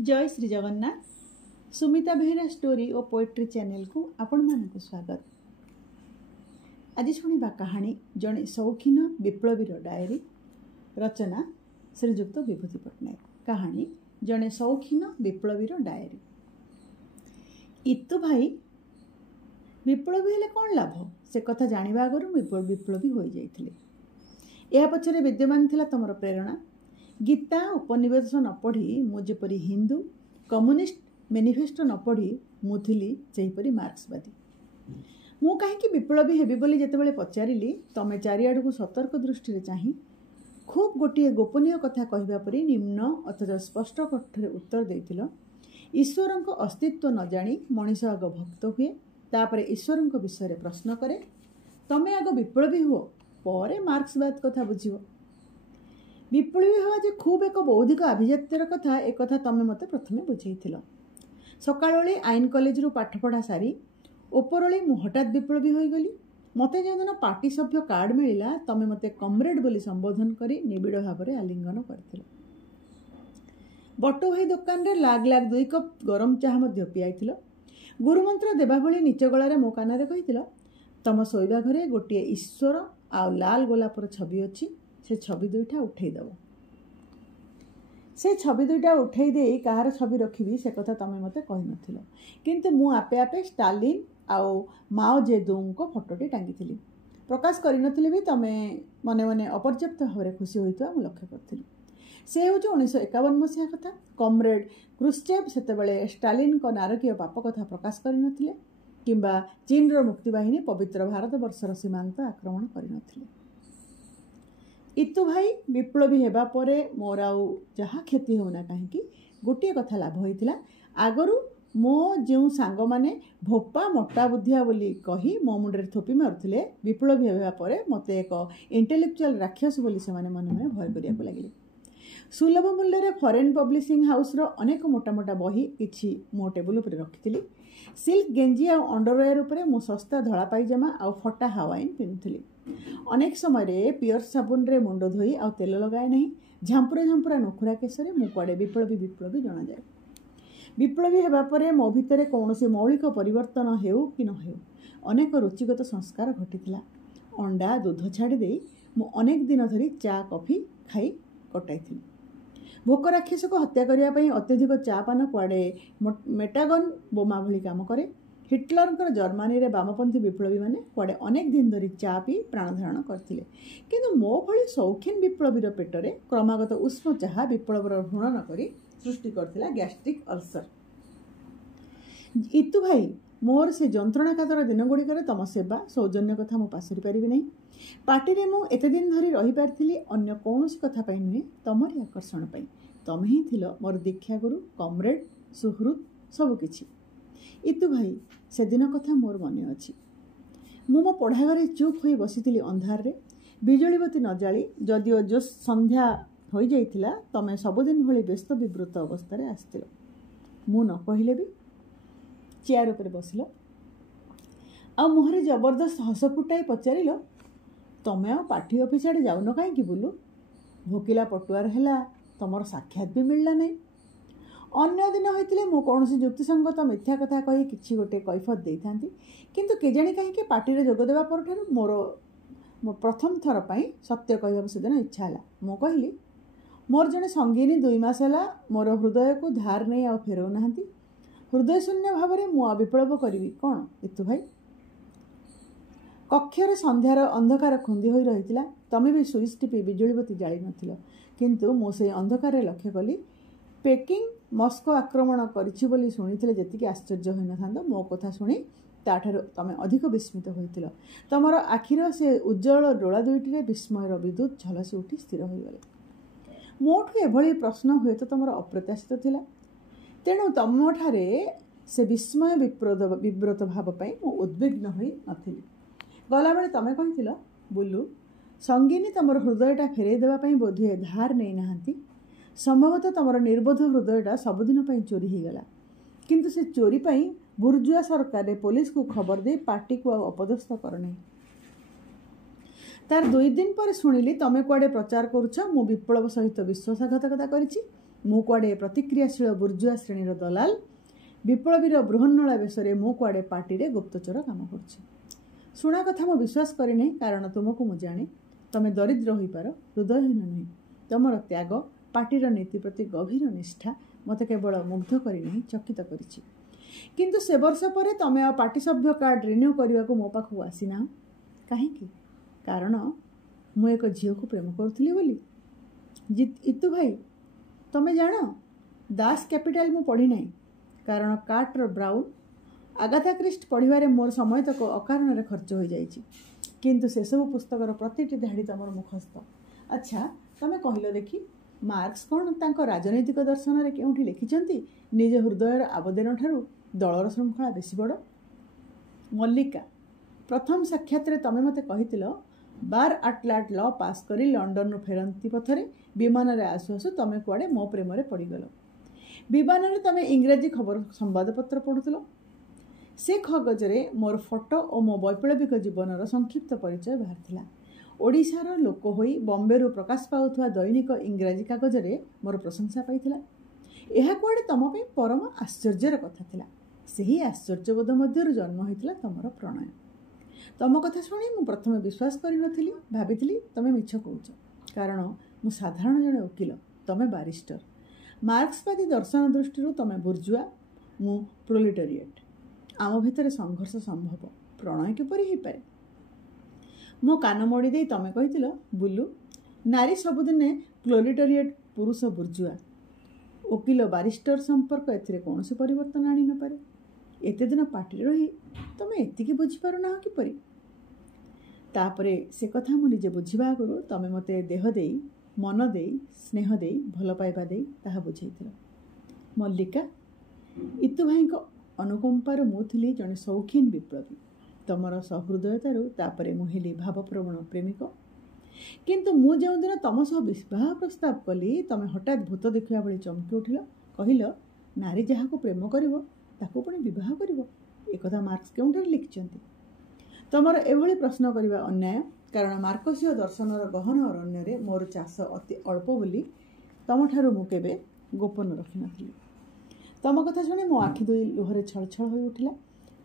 जय श्री जगन्नाथ। सुमिता बेहरा स्टोरी और poetry channel को आपण मानक स्वागत। आज शुणा कहानी जड़े शौकीन विप्लवीर डायरी। रचना श्रीजुक्त विभूति पट्टनायक। कहानी जड़े शौकीन विप्लवीर डायरी। इतु भाई विप्लवी हेले कौन लाभ से कथा जानिबा आगरु विप्लवी हो जाइथिले। यह पछरे विद्यमान थिला तमर प्रेरणा। गीता उपनिवेश न पढ़ी मु जेपरी हिंदू कम्युनिस्ट मैनिफेस्टो न पढ़ी मुझी सेहीपरी मार्क्सवादी। मु कहीं विप्लवी हेबी बोली जेतेबेले पचारिली तमे चारिआड़ को सतर्क दृष्टि चाही खूब गोटे गोपनीय कथा कहवा परी निम्न अथच स्पष्ट कण्ठरे उत्तर देथिल। ईश्वर को अस्तित्व न जानी मनीष आग भक्त हुए तापर ईश्वर विषय प्रश्न करे। तमे आग विप्लवी हुओ परे मार्क्सवाद कथा बुझिबो। विप्लवी हवा जे खूब एक बौद्धिक अभिजातर कथा एक कथा तमें मते प्रथमे बुझेइथिल। सकाळोली आईन कॉलेज रु पाठ पढ़ा सारी उपरोली मु हठात विप्लवी हो गली। मते जो दिन पार्टी सभ्य कार्ड मिला तमें मते कमरेड बोली संबोधन करी निबिड़ भाव में आलिंगन करथिल। बटु भाई दुकान रे लाग लाग 2 कप गरम चाह मध्य पियाइथिल। गुरुमंत्र देबा भली निच गलारे मो कानारे कहिथिल, तम शोइबा घरे गोटे ईश्वर आ लाल गोलापर छवि अछि, से छवि दुईटा उठे दब। से छवि दुईटा उठे दे कहार छवि रखी से कथा तमें मते कहि नथिल, किंतु मु आपे आपे स्टालिन आउ माओ जेदुंग को फोटोटी टांगी प्रकाश करि नथिले भी तमें मने मने अपर्याप्त भाव खुशी होइता मु लक्ष्य करथिली। से हूँ 1951 मसीहा कथा। कमरेड क्रुश्चेव सेतेबेले स्टालिन को नारकीय पाप कथा प्रकाश करि नथिले किंबा चीन रो मुक्तिबाहिनी पवित्र भारत वर्षर सीमांत आक्रमण करि नथिले। इतु भाई विप्लवी हेबा परे मोर आउ जहा क्षति होना कहीं गोटे कथा लाभ होइतिला। आगरु मो जो सांग माने भोपा मोटा बुद्धिया बोली कही मो मुंडे थोपी मारुथिले, विप्लवी हेबा परे मते एक इंटेलेक्चुअल राक्षस बोली से माने मन में भय करिया को लागिले। सुलभ मूल्य रे फॉरेन पब्लिशिंग हाउस रो अनेक मोटा मोटा बही किछि मो टेबुल उपर रखिथिली। सिल्क गेंजी आ अंडरवेयर उपरे मो सस्ता धड़ा पाइजामा आ फटा हवाइन पिंधुथिली। अनेक समय पियर साबुन रे मुंड धोई आ तेल लगाए नहीं। झांपुरा झांपुरा नखुरा केसरे मु कुआडे विप्लवी विप्लवी जना जाए। विप्लवी हेबा परे मो भितरे कौनसी मौलिक परिवर्तन हेउ कि न हेउ अनेक रुचिगत संस्कार घटिथिला। अंडा दूध छाड़ी दे मु अनेक दिन धरी चा कॉफी खाई कटाइथिली। भोक राक्षस को हत्या करने पर अत्यधिक चा पान कुआडे मेटागन बोमा भली काम करे। हिटलर जर्मानी रे वामपंथी विप्लवी माने कुआडे अनेक दिन धरी चा पी प्राण धारण करथिले, किंतु मो भली शौकीन विप्लवीर पेटरे क्रमागत उष्म चाहा विप्लवर ऋण न करी सृष्टि करथिला गैस्ट्रिक अल्सर। इतु भाई मोर से जंत्रणा कातर दिन गुड़िकर तम सेवा सौजन्य कथा मु पासरी पारिबि नहीं। पार्टी रे मु एते दिन धरी रही पारथिली अन्य कौनसी कथा पाई नुहे, तमरी आकर्षण पाई। तमे ही थिलो मोर दीक्षा गुरु कमरेड सुहृद सब किछि। इतु भाई से दिन कथा मोर मने अछि। मु मो पढ़ाघरे चुप होई बसिथिली अंधार रे। बिजुलीबती न जाली जदिओ जो संध्या हो जाइथिला तमे सबुदिन भली व्यस्त विवृत अवस्था रे आस्थिल। मु न कहिले भी चेयर ऊपर बसिल आ मुहरे जबरदस्त हस फुटाई पचारिल, तमे आ पार्टी ऑफिस आड़े जाउन कहीं बुलू? भोकिला पटुआर हैला तमर साक्षात भी मिलला नहीं। अन्य दिन होइतिले मु कौनसी युक्तिसंगत मिथ्या कथा कही किछि गोटे कैफत देइथांती, किंतु केजाणी कहीं पार्टी रे जोग देबा पर ठारू मोर प्रथम थर पई सत्य कहबा सेदिन इच्छा हला। मु कहली मोर जने संगीनी 2 मास हला मोर हृदय को धार नहीं आ फेरौ नाहंती। हृदय शून्य भाव में मु विप्लव करी कौन? इतु भाई कक्षर संध्यार अंधकार खुंदी होई रहितिला। तमे भी सुइच टिपी बिजुलीबती जाली नथिल, किंतु मु से अंधकार लक्ष्य कली। पेकिंग मस्को आक्रमण करिछि बोली शुणिथिले जेतिकी आश्चर्य होई नथांतो, मो कथा शुणी ताठारो तमे अधिक विस्मित होइतिल। तमर आखिर से उज्जवल डोळा दुईटी रे विस्मयर विद्युत झलसी उठी स्थिर होई गले। मोठु एभली प्रश्न हुए तो तमर अप्रत्याशित थिला, तेणु तमठारे से विस्मय विव्रत भाव पाई मु उद्विग्न होई नथिली। गला बेले तमे कहिथिल, बुलू संगीनी तमर हृदयटा फेरई देबा पाई बोधुए धार नहीं नाहंती। संभवतः तमर निर्बोध हृदयटा सबुदिन पाई चोरी ही गला, किंतु से चोरी पाई बुर्जुआ सरकार पुलिस को खबर दे पार्टी को अपदस्थ कर नहीं। तार 2 दिन पर शुणिली तमे कुआडे प्रचार करुछ मु विप्लव सहित विश्वासघातकता करिछि। ମୁଁ କୁଆଡ଼େ ପ୍ରତିକ୍ରିୟାଶୀଳ ବୁର୍ଜୁଆ ଶ୍ରେଣୀର ଦଲାଲ, ବିପ୍ଳବୀର ବୃହନ୍ନଳା ବେଶରେ ମୁଁ କୁଆଡ଼େ ପାର୍ଟିରେ ଗୁପ୍ତଚର କାମ କରୁଛି। ଶୁଣା କଥା ମୁଁ ବିଶ୍ୱାସ କରିନାହିଁ, କାରଣ ତୁମକୁ ମୁଁ ଜାଣେ। ତମେ ଦରିଦ୍ର ହୋଇପାର, ହୃଦୟହୀନ ନୁହେଁ। ତମର ତ୍ୟାଗ, ପାର୍ଟିର ନୀତି ପ୍ରତି ଗଭୀର ନିଷ୍ଠା ମୋତେ କେବଳ ମୁଗ୍ଧ କରିନାହିଁ, ଚକିତ କରିଛି। କିନ୍ତୁ ସେ ବର୍ଷ ପରେ ତମେ ଆଉ ପାର୍ଟି ସଭ୍ୟ କାର୍ଡ଼ ରିନ୍ୟୁ କରିବାକୁ ମୋ ପାଖକୁ ଆସିନାହ। କାହିଁକି? କାରଣ ମୁଁ ଏକ ଝିଅକୁ ପ୍ରେମ କରୁଥିଲି ବୋଲି। ଇତୁ ଭାଇ, ତମେ ଜାଣ, ଦାସ କ୍ୟାପିଟାଲ ମୁଁ ପଢ଼ି ନାହିଁ, କାରଣ କାର୍ଟର ବ୍ରାଉନ୍, ଆଗାଥା କ୍ରିଷ୍ଟ ପଢ଼ିବାରେ ମୋର ସମୟ ତକ ଅକାରଣରେ ଖର୍ଚ୍ଚ ହୋଇଯାଇଛି। କିନ୍ତୁ ସେସବୁ ପୁସ୍ତକର ପ୍ରତିଟି ଧାଡ଼ି ତମର ମୁଖସ୍ଥ। ଆଚ୍ଛା, ତମେ କହିଲ ଦେଖି, ମାର୍କ୍ସ କ'ଣ ତାଙ୍କ ରାଜନୈତିକ ଦର୍ଶନରେ କେଉଁଠି ଲେଖିଛନ୍ତି, ନିଜ ହୃଦୟର ଆବେଦନ ଠାରୁ ଦଳର ଶୃଙ୍ଖଳା ବେଶୀ ବଡ଼? ମଲ୍ଲିକା, ପ୍ରଥମ ସାକ୍ଷାତରେ ତମେ ମୋତେ କହିଥିଲ, ବାର ଆଟଲାଟ ଲ ପାସ୍ କରି ଲଣ୍ଡନରୁ ଫେରନ୍ତି ପଥରେ ବିମାନରେ ଆସୁ ଆସୁ ତମେ କୁଆଡ଼େ ମୋ ପ୍ରେମରେ ପଡ଼ିଗଲ। ବିମାନରେ ତମେ ଇଂରାଜୀ ଖବର ସମ୍ବାଦପତ୍ର ପଢ଼ୁଥିଲ। ସେ କାଗଜରେ ମୋର ଫଟୋ ଓ ମୋ ବୈପ୍ଳବିକ ଜୀବନର ସଂକ୍ଷିପ୍ତ ପରିଚୟ ବାହାରିଥିଲା। ଓଡ଼ିଶାର ଲୋକ ହୋଇ ବମ୍ବେରୁ ପ୍ରକାଶ ପାଉଥିବା ଦୈନିକ ଇଂରାଜୀ କାଗଜରେ ମୋର ପ୍ରଶଂସା ପାଇଥିଲା। ଏହା କୁଆଡ଼େ ତମ ପାଇଁ ପରମ ଆଶ୍ଚର୍ଯ୍ୟର କଥା ଥିଲା। ସେହି ଆଶ୍ଚର୍ଯ୍ୟବୋଧ ମଧ୍ୟରୁ ଜନ୍ମ ହୋଇଥିଲା ତମର ପ୍ରଣୟ। ତମ କଥା ଶୁଣି ମୁଁ ପ୍ରଥମେ ବିଶ୍ୱାସ କରିନଥିଲି, ଭାବିଥିଲି ତମେ ମିଛ କହୁଛ। କାରଣ ମୁଁ ସାଧାରଣ ଜଣେ ଓକିଲ, ତମେ ବାରିଷ୍ଟର। ମାର୍କ୍ସବାଦୀ ଦର୍ଶନ ଦୃଷ୍ଟିରୁ ତମେ ବୁର୍ଜୁଆ, ମୁଁ ପ୍ରୋଲିଟେରିଏଟ୍। ଆମ ଭିତରେ ସଂଘର୍ଷ ସମ୍ଭବ, ପ୍ରଣୟ କିପରି ହୋଇପାରେ? ମୋ କାନ ମୋଡ଼ି ଦେଇ ତମେ କହିଥିଲ, ବୁଲୁ, ନାରୀ ସବୁଦିନେ ପ୍ରୋଲିଟେରିଏଟ୍, ପୁରୁଷ ବୁର୍ଜୁଆ। ଓକିଲ ବାରିଷ୍ଟର ସମ୍ପର୍କ ଏଥିରେ କୌଣସି ପରିବର୍ତ୍ତନ ଆଣି ନପାରେ। ଏତେ ଦିନ ପାର୍ଟିରେ ରହି ତମେ ଏତିକି ବୁଝିପାରୁନାହ କିପରି? ତାପରେ ସେ କଥା ମୁଁ ନିଜେ ବୁଝିବା ଆଗରୁ ତମେ ମୋତେ ଦେହ ଦେଇ, ମନ ଦେଇ, ସ୍ନେହ ଦେଇ, ଭଲ ପାଇବା ଦେଇ ତାହା ବୁଝାଇଥିଲ। ମଲ୍ଲିକା, ଇତୁ ଭାଇଙ୍କ ଅନୁକମ୍ପାରୁ ମୁଁ ଥିଲି ଜଣେ ସୌଖିନ ବିପ୍ଳବୀ। ତମର ସହୃଦୟତାରୁ ତାପରେ ମୁଁ ହେଲି ଭାବପ୍ରବଣ ପ୍ରେମିକ। କିନ୍ତୁ ମୁଁ ଯେଉଁଦିନ ତମ ସହ ବିବାହ ପ୍ରସ୍ତାବ କଲି, ତମେ ହଠାତ୍ ଭୂତ ଦେଖିବା ଭଳି ଚମକି ଉଠିଲ। କହିଲ, ନାରୀ ଯାହାକୁ ପ୍ରେମ କରିବ ତାକୁ ପୁଣି ବିବାହ କରିବ। ଏକଥା ମାର୍କ୍ସ କେଉଁଠାରେ ଲେଖିଛନ୍ତି? ତମର ଏଭଳି ପ୍ରଶ୍ନ କରିବା ଅନ୍ୟାୟ, କାରଣ ମାର୍କସୀୟ ଦର୍ଶନର ଗହନ ଅରଣ୍ୟରେ ମୋର ଚାଷ ଅତି ଅଳ୍ପ ବୋଲି ତମଠାରୁ ମୁଁ କେବେ ଗୋପନ ରଖିନଥିଲି। ତମ କଥା ଶୁଣି ମୋ ଆଖି ଦୁଇ ଲୁହରେ ଛଳଛଳ ହୋଇ ଉଠିଲା।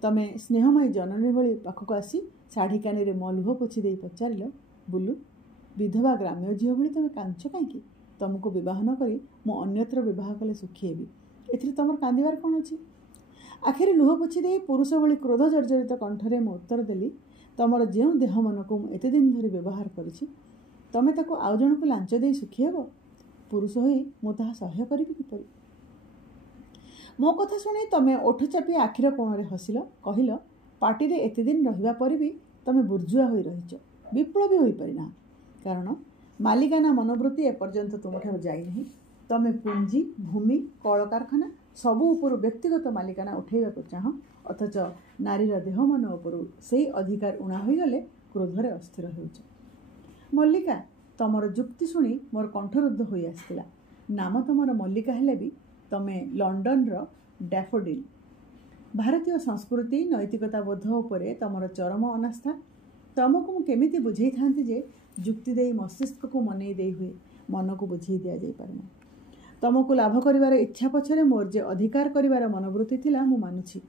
ତମେ ସ୍ନେହମୟୀ ଜନନୀ ଭଳି ପାଖକୁ ଆସି ଶାଢ଼ୀ କାନିରେ ମୋ ଲୁହ ପୋଛି ଦେଇ ପଚାରିଲ, ବୁଲୁ, ବିଧବା ଗ୍ରାମ୍ୟ ଝିଅ ଭଳି ତମେ କାନ୍ଦୁଛ କାହିଁକି? ତମକୁ ବିବାହ ନ କରି ମୁଁ ଅନ୍ୟତ୍ର ବିବାହ କଲେ ସୁଖୀ ହେବି। ଏଥିରେ ତମର କାନ୍ଦିବାର କ'ଣ ଅଛି? ଆଖିରେ ଲୁହ ପୋଛି ଦେଇ ପୁରୁଷ ଭଳି କ୍ରୋଧ ଜର୍ଜରିତ କଣ୍ଠରେ ମୁଁ ଉତ୍ତର ଦେଲି, ତମର ଯେଉଁ ଦେହ ମନକୁ ମୁଁ ଏତେ ଦିନ ଧରି ବ୍ୟବହାର କରିଛି, ତମେ ତାକୁ ଆଉ ଜଣକୁ ଲାଞ୍ଚ ଦେଇ ସୁଖୀ ହେବ? ପୁରୁଷ ହୋଇ ମୁଁ ତାହା ସହ୍ୟ କରିବି କିପରି? ମୋ କଥା ଶୁଣି ତମେ ଓଠ ଚାପି ଆଖିର କୋଣରେ ହସିଲ। କହିଲ, ପାର୍ଟିରେ ଏତେ ଦିନ ରହିବା ପରେ ବି ତମେ ବୁର୍ଜୁଆ ହୋଇ ରହିଛ, ବିପ୍ଳବୀ ହୋଇପାରିନାହ। କାରଣ ମାଲିକାନା ମନୋବୃତ୍ତି ଏପର୍ଯ୍ୟନ୍ତ ତୁମଠାରୁ ଯାଇନାହିଁ। ତମେ ପୁଞ୍ଜି, ଭୂମି, କଳକାରଖାନା ସବୁ ଉପରୁ ବ୍ୟକ୍ତିଗତ ମାଲିକାନା ଉଠାଇବାକୁ ଚାହଁ, ଅଥଚ ନାରୀର ଦେହ ମନ ଉପରୁ ସେହି ଅଧିକାର ଉଣା ହୋଇଗଲେ କ୍ରୋଧରେ ଅସ୍ଥିର ହେଉଛ। ମଲ୍ଲିକା, ତମର ଯୁକ୍ତି ଶୁଣି ମୋର କଣ୍ଠରୁଦ୍ଧ ହୋଇ ଆସିଥିଲା। ନାମ ତମର ମଲ୍ଲିକା ହେଲେ ବି ତମେ ଲଣ୍ଡନର ଡ୍ୟାଫୋଡିଲ୍। ଭାରତୀୟ ସଂସ୍କୃତି, ନୈତିକତା ବୋଧ ଉପରେ ତମର ଚରମ ଅନାସ୍ଥା। ତମକୁ ମୁଁ କେମିତି ବୁଝେଇଥାନ୍ତି ଯେ ଯୁକ୍ତି ଦେଇ ମସ୍ତିଷ୍କକୁ ମନେଇ ଦେଇ ହୁଏ, ମନକୁ ବୁଝେଇ ଦିଆଯାଇପାରେ ନା। ତମକୁ ଲାଭ କରିବାର ଇଚ୍ଛା ପଛରେ ମୋର ଯେ ଅଧିକାର କରିବାର ମନୋବୃତ୍ତି ଥିଲା, ମୁଁ ମାନୁଛି।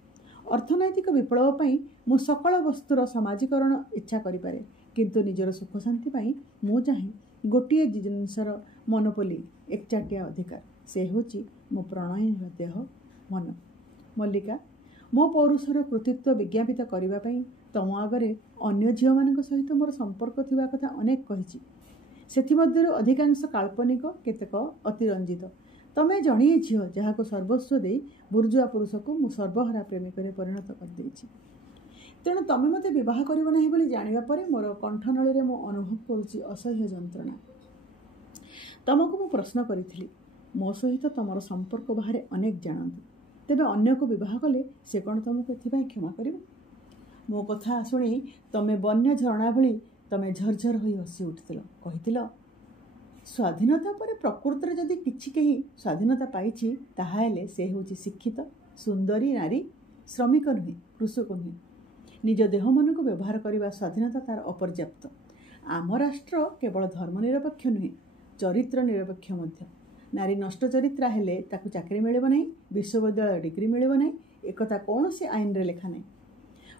ଅର୍ଥନୈତିକ ବିପ୍ଳବ ପାଇଁ ମୁଁ ସକଳ ବସ୍ତୁର ସମାଜୀକରଣ ଇଚ୍ଛା କରିପାରେ, କିନ୍ତୁ ନିଜର ସୁଖ ଶାନ୍ତି ପାଇଁ ମୁଁ ଚାହେଁ ଗୋଟିଏ ଜିନିଷର ମନୋପୋଲି, ଏକଚାଟିଆ ଅଧିକାର। ସେ ହେଉଛି ମୋ ପ୍ରଣୟୀର ଦେହ, ମନ। ମଲ୍ଲିକା, ମୋ ପୌରୁଷର କୃତିତ୍ୱ ବିଜ୍ଞାପିତ କରିବା ପାଇଁ ତମ ଆଗରେ ଅନ୍ୟ ଝିଅମାନଙ୍କ ସହିତ ମୋର ସମ୍ପର୍କ ଥିବା କଥା ଅନେକ କହିଛି। ସେଥିମଧ୍ୟରୁ ଅଧିକାଂଶ କାଳ୍ପନିକ, କେତେକ ଅତିରଞ୍ଜିତ। ତମେ ଜଣିଏ ଝିଅ ଯାହାକୁ ସର୍ବସ୍ୱ ଦେଇ ବୁର୍ଜୁଆ ପୁରୁଷକୁ ମୁଁ ସର୍ବହରା ପ୍ରେମିକରେ ପରିଣତ କରିଦେଇଛି। ତେଣୁ ତମେ ମୋତେ ବିବାହ କରିବ ନାହିଁ ବୋଲି ଜାଣିବା ପରେ ମୋର କଣ୍ଠନଳୀରେ ମୁଁ ଅନୁଭବ କରୁଛି ଅସହ୍ୟ ଯନ୍ତ୍ରଣା। ତମକୁ ମୁଁ ପ୍ରଶ୍ନ କରିଥିଲି, ମୋ ସହିତ ତମର ସମ୍ପର୍କ ବାହାରେ ଅନେକ ଜାଣନ୍ତି, ତେବେ ଅନ୍ୟକୁ ବିବାହ କଲେ ସେ କ'ଣ ତମକୁ ଏଥିପାଇଁ କ୍ଷମା କରିବ? ମୋ କଥା ଶୁଣି ତମେ ବନ୍ୟ ଝରଣା ଭଳି ତମେ ଝରଝର ହୋଇ ହସି ଉଠିଥିଲ। କହିଥିଲ, ସ୍ୱାଧୀନତା ପରେ ପ୍ରକୃତରେ ଯଦି କିଛି କେହି ସ୍ୱାଧୀନତା ପାଇଛି, ତାହା ହେଲେ ସେ ହେଉଛି ଶିକ୍ଷିତ, ସୁନ୍ଦରୀ ନାରୀ, ଶ୍ରମିକ ନୁହେଁ, କୃଷକ ନୁହେଁ। ନିଜ ଦେହ ମନକୁ ବ୍ୟବହାର କରିବା ସ୍ୱାଧୀନତା ତାର ଅପର୍ଯ୍ୟାପ୍ତ। ଆମ ରାଷ୍ଟ୍ର କେବଳ ଧର୍ମ ନିରପେକ୍ଷ ନୁହେଁ, ଚରିତ୍ର ନିରପେକ୍ଷ ମଧ୍ୟ। नारी नष्ट चरित्रा हेले ताकू चाकरी मिलिब नहीं, विश्वविद्यालय डिग्री मिलिब नहीं, एकथा कौनसी आईन रे लेखा नहीं।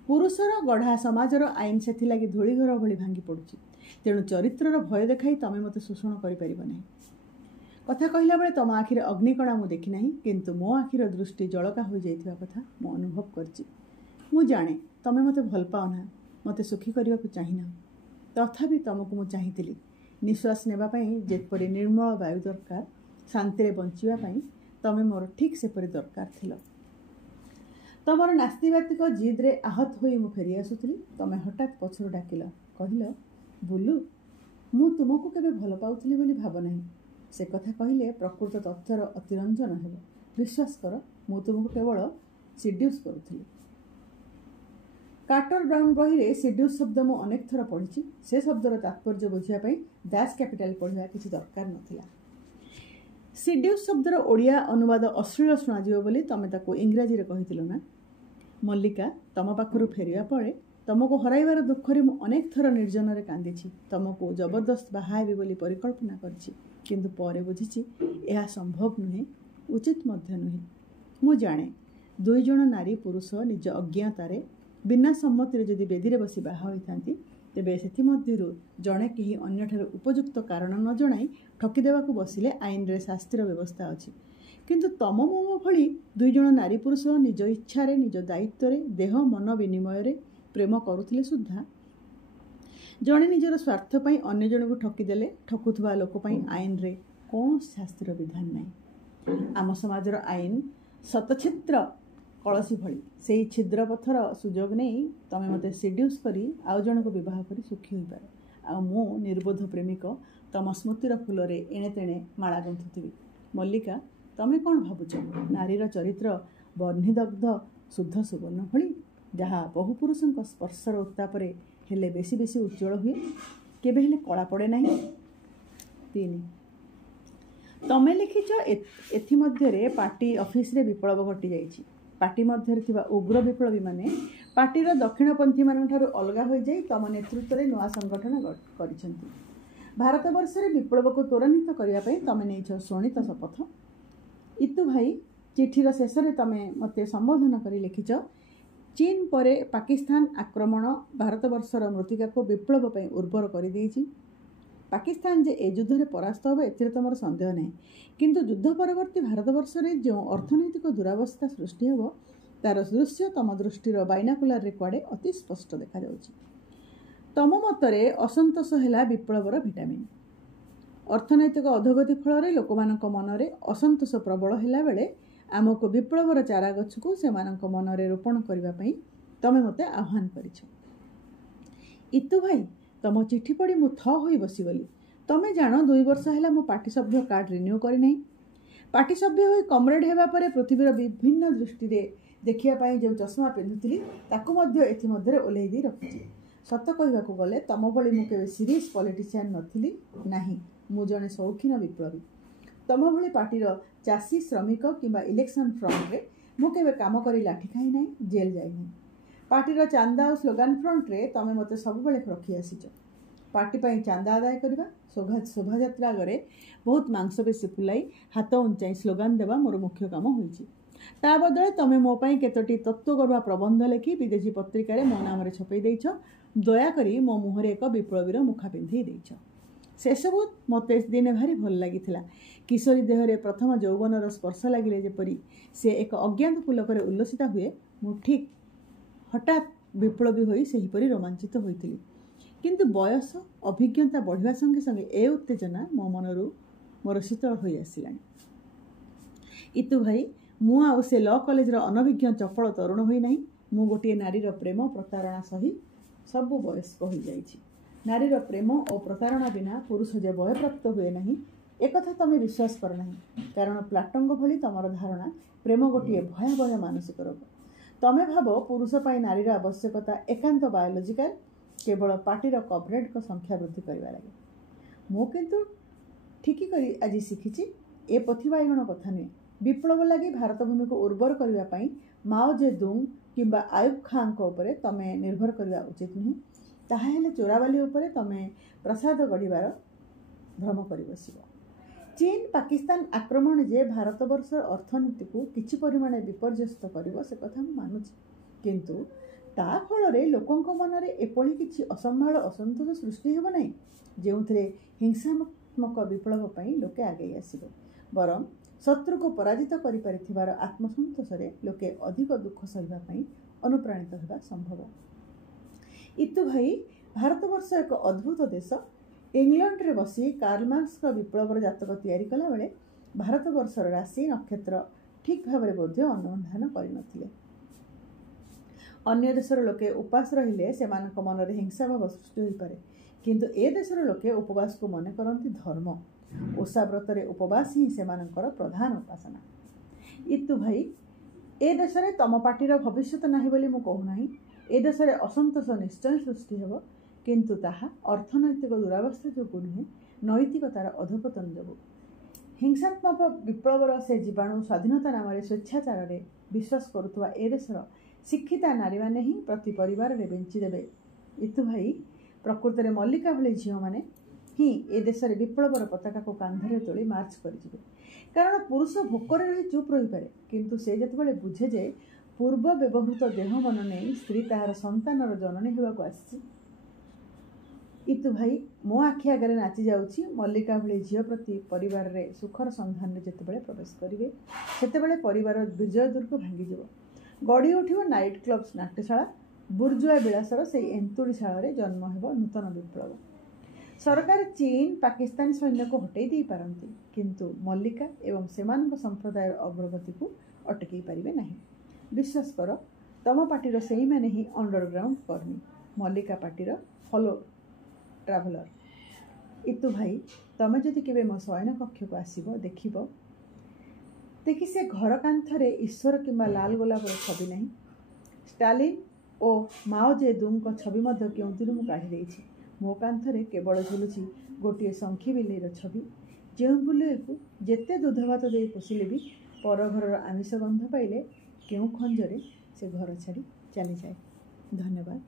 पुरुषर गढ़ा समाजर आईन से धूलीघर भली भांगी पड़ुछि। तेणु चरित्रर भय देखाई तमें मते शोषण करिपारिब नहीं। कथा कहला बेले तम आखिरे अग्निकणा मु देखी नहीं, किंतु मो आखिर दृष्टि जलका हो जाइथिबा कथा मु अनुभव करछि। मु जाने तमें मते भल पाओ ना, मते सुखी करबा को चाहिना, तथापि तुमको मु चाहिथिली। निश्वास नेबा पई जेपरि निर्मल वायु दरकार, शांति रे बंचिबा पई तमें मोर ठीक सेपरि दरकार थिलो। तमर नास्तिबातिक जिद रे आहत होई मु फेरी आसुथिली। तमें हठात पछरु डाकिल, कहिल, बुलू मु तुमको केबे भल पाउथिली बोली भाब नहीं। से कथा कहिले प्रकृत तथ्यर अतिरंजन हेब। विश्वास कर, मु तुमको केवल सिड्यूस करुथिली। कार्टर ब्राउन बही रे सिड्यूस शब्द मु अनेक थर पढ़ी। से शब्दर तात्पर्य बुझिया पई दास कैपिटल पढ़िया किछि दरकार नथिला। सिड्यूस शब्दर ओडिया अनुवाद अश्लील शुणाजिव बोली तमे ताको इंग्राजी रे कहिथिलो ना। मल्लिका, तम पाखरु फेरिया पळे तमको हराइबार दुखरे मु अनेक थर निर्जन रे कांदिछि। तमको जबरदस्त बाहाबी बोली परिकल्पना करछि, किंतु परे बुझिछि एहा संभव नुहे, उचित मध्य नुहे। मु जाने दुई जण नारी पुरुष निज अज्ञातारे बिना सम्मति जदि बेदी रे बसी बाहा होइथांती, तेबे सेथि मध्यरु जणे केही अन्यठार उपयुक्त कारण न जणाई ठकी देवाकू बसिले आईन रे शास्तिर व्यवस्था अछि। किंतु तम मम भली दुई जण नारी पुरुष निज इच्छारे निज दायित्व रे देह मन विनिमय रे प्रेम करुथिले सुद्धा जणे निजर स्वार्थ पई अन्य जण को ठकीदेले ठकुथुवा लोक पई आईन रे कौन शास्त्र विधान नहीं। आम समाजर आईन शतछिद्र कलसी भली से छिद्र पथर सुजोग नहीं तमें मते सिड्यूस करी आउ जन को विवाह करी सुखी हो पारे। आ मु निर्बोध प्रेमिक तम स्मृतिर फूल रे एणे तेणे माला गुंथुथिबी। मल्लिका, तमें कौन भावुच नारीर चरित्र वर्णिदग्ध शुद्ध सुवर्ण भली, जहा बहु पुरुषों स्पर्शर उत्ताप हेले बेसी बेसी उज्जवल हुए, केबे हेले कला पड़े नहीं। 3 तमें लिखिच एथि मध्यरे पार्टी ऑफिस रे विप्लव घटी जाइछि। पार्टी मध्यरे थिबा उग्र विप्लवी माने पार्टीर दक्षिणपंथी मान ठारू अलगा हो जाई तम नेतृत्व रे नवा संगठन करिसेंती। भारत वर्ष रे विप्लव को त्वरान्वित करिया पई तमें नेइछ शोणित शपथ। इतु भाई चिठीर शेष रे तमें मते संबोधन करी लिखिच, चीन परे पाकिस्तान आक्रमण भारत वर्षर मृतिका को विप्लव पई उर्वर कर देइछि। पाकिस्तान जे ए युद्ध रे परास्त होबे एथिरे तमर संदेह नहीं, किंतु युद्ध परवर्ती भारत वर्ष रे जो अर्थनैतिक दुरावस्था सृष्टि होबो तार दृश्य तम दृष्टिर बाइनाकुलर रे कुआडे अति स्पष्ट देखा जाउछि। तम मतरे असंतोष हेला विप्लवर विटामिन। अर्थनैतिक अधोगति फल रे लोकमानक मनरे असंतोष प्रबल हेला बेले आमको विप्लवर चारा गछ को सेमानक मनरे रोपण करबा पई तमे मते आह्वान करिछ। इतु भाई, तम चिठी पढ़ी मु थ होई बसीगली। तमें जानो 2 वर्ष हेला मो पार्टी सभ्य कार्ड रिन्यू करी नहीं। पार्टी सभ्य होई कमरेड हेबा परे पृथ्वीर विभिन्न दृष्टि रे देखिया पई जो चश्मा पिंधुतिली ताकू मध्य एथि मध्यरे ओलेई दी रखिछि। सत कहबाकू गले तम भली मु केबे सीरियस पॉलिटिशियन नथिली नाही, मु जने शौकीन विप्लवी। तम भली पार्टीर चासी श्रमिक किंबा इलेक्शन फ्रंट रे मु केबे काम करी लाठी खाई नाही, जेल जाई नाही। पार्टीर चांदा और स्लोगान फ्रंट रे तमें मते सब बेले रखी आसीच। पार्टी पई चांदा आदाय करबा, शोभा यात्रा गरे बहुत मांसपेशी फुलाई हाथ उंचाई स्लोगान देवा मोर मुख्य काम होईछि। ता बदले तमें मो पई केतोटी तत्वगर्भा प्रबंध लेखि विदेशी पत्रिका रे मो नाम रे छपई देइछ। दया करी मो मुहरे एक विप्लवीर मुखा पिंधि देइछ। से सब मते दिने भारी भल लागिथिला। किशोरी देहरे प्रथम यौवनर स्पर्श लागिले जेपरी से एक अज्ञात पुलकरे उल्लसिता हुए, मु ठीक हठात विप्लवी होई सेहीपरि रोमांचित होइथिली। किंतु बयस अभिज्ञता बढ़िया संगे संगे ए उत्तेजना मो मनरू मोर शीतल होई आसिलानी। इतु भाई, मु आउ से लॉ कॉलेज रो अनभिज्ञ चपल तरुण होई नाही। मु गोटे नारीर प्रेम प्रतारणा सही सब वयस्क हो जाइछि। नारीर प्रेम और प्रतारणा बिना पुरुष जे भयप्राप्त हुए नहीं एकथा तमें विश्वास कर नहीं, कारण प्लाटोंग भली तमर धारणा प्रेम गोटे भयावह मानसिक रोग। तमें भाव पुरुष पाई नारीर आवश्यकता एकांत बायोलोजिकल, केवल पार्टीर कवरेज को संख्या वृद्धि करबा लागे। मु किंतु ठिकी करी आज शिखिछि ए पथि बाइगण कथा नुहे। विप्लव लगी भारत भूमि को उर्वर करबा पई माओ जे दुंग किंबा आयुब खान को ऊपर तमें निर्भर करबा उचित नुहे। ताहा हेले चोराबाली ऊपर तमें प्रसाद गढ़िबार भ्रम करि बसिबो। चीन पाकिस्तान आक्रमण जे भारतवर्ष अर्थनीति को किछि परिमाण विपर्यस्त करिवो से कथा मु मानुछि, किंतु ता फल लोकंक मनरे एपଳି किछि असंभाळ असंतोष सृष्टि हेबो नाही जेउथिरे हिंसात्मक विप्लव पई लोके आगे आसिबे। बरं शत्रु को पराजित करि परिथिबार आत्मसंतोषरे लोके अधिक दुख सहिबा पई अनुप्राणित हेबा संभव। इतु भाई भारतवर्ष एक अद्भुत देश। इंग्लैंड रे बसी कार्ल मार्क्स विप्लवर जातक तैयारी कला बेले भारतवर्षर राशि नक्षत्र ठीक भाव में बोध्य अनुसंधान करनथिले। अन्य देशर लोके उपास रहिले सेमानक मनरे हिंसा भाव सृष्टि होई पारे, किंतु ए देशर लोके उपवास को मन करंती धर्म। ओषा व्रतरे उपवास ही सेमानकर प्रधान उपासना। इतु भाई ए देशरे तम पार्टीर भविष्यत नाही बोली मु कहू नाही। ए देशरे असंतोष निश्चय सृष्टि हेबो, किंतु ताहा अर्थनैतिक दुरावस्था जोगु नुहे, नैतिकतार अधपतन जोगु। हिंसात्मक विप्लवर से जीवाणु स्वाधीनता नाम स्वेच्छाचार विश्वास करुवा ए देशर शिक्षिता नारी माने ही प्रति परिवार रे बेंची देबे। इतु भाई प्रकृत में मल्लिका भली झील मैंने ही ए देश में विप्लवर पताका को कांधरे तोली मार्च करेंगे। कारण पुरुष भोकरे रही चुप रही पारे, किंतु से जिते बुझे जे पूर्व व्यवहृत देह मन नहीं स्त्री ताहार संतानर जननी होगाक आसी। इतु भाई मो आखि आगे नाची जाऊँगी मल्लिका भली झील प्रति परिवार रे सुखर सन्धान में जिते प्रवेश करेंगे सेते परिवार विजय दुर्ग भांगी गढ़ी उठिब नाइट क्लब्स नाट्यशाला बुर्जुआ विलासर से एंतुड़ीशाला जन्म हेब नूतन विप्लव। सरकार चीन पाकिस्तान सैन्य को हटई दे पारती, किंतु मल्लिका एवं सेमानक संप्रदायर अग्रगति को अटकई पारिबे नहीं। विश्वास कर तम पार्टीर से ही मैंने ही अंडरग्राउंड कर्मी, मल्लिका पार्टीर फॉलो ट्राभेलर। इतु भाई तमे जदि केबे मो शयन कक्ष को आसीबो देखि से घर कांथरे ईश्वर किंबा लाल गोलापर छवि नहीं, स्टालिन और माओ जे दुंग छवि मध्य केउंतिरु मु काढ़ी देइछि। मो कांथरे केवल झुलुछि गोटे शंखी बिलेर छवि, जो बुले को जेते दूध भात दे पोषिले भी पर घर आमिष गंध पाइले केउ खंजरे से घर छाड़ी चली जाए। धन्यवाद।